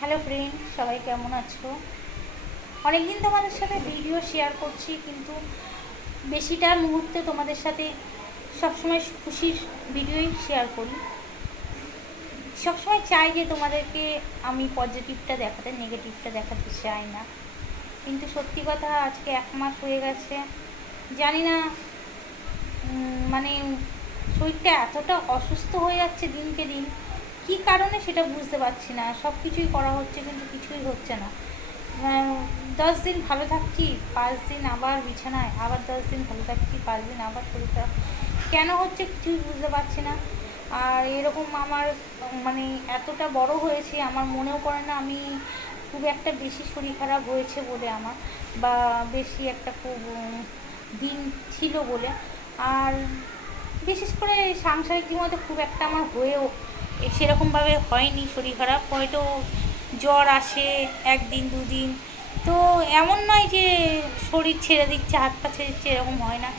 Hello friend, সবাই কেমন আছো? অনেকদিন তোমাদের সাথে ভিডিও শেয়ার করছি, কিন্তু বেশিটা মুহূর্তে তোমাদের সাথে সবসময় খুশির ভিডিওই শেয়ার করি। সবসময় চাই যে তোমাদেরকে আমি পজিটিভটা দেখাতে, নেগেটিভটা দেখাতে চাই না। কিন্তু সত্যি কথা, আজকে 1 মাস হয়ে গেছে। জানি না মানে শরীরটা এতটা অসুস্থ হয়ে যাচ্ছে দিনকে দিন, কী কারণে সেটা বুঝতে পারছি না। সব কিছুই করা হচ্ছে কিন্তু কিছুই হচ্ছে না। 10 দিন ভালো থাকছি, 5 দিন আবার বিছানায়, আবার 10 দিন ভালো থাকছি, 5 দিন আবার শরীর খারাপ। কেন হচ্ছে কিছুই বুঝতে পারছি না। আর এরকম আমার মানে এতটা বড় হয়েছে, আমার মনেও করে না আমি খুব একটা বেশি শরীর খারাপ হয়েছে বলে আমার, বা বেশি একটা খুব দিন ছিল বলে। আর বিশেষ করে সাংসারিক জীবনে খুব একটা আমার হয়েও সেরকমভাবে হয়নি শরীর খারাপ। হয়তো জ্বর আসে 1 দিন 2 দিন, তো এমন নয় যে শরীর ছেড়ে দিচ্ছে, হাত পা ছেড়ে দিচ্ছে, এরকম হয় না।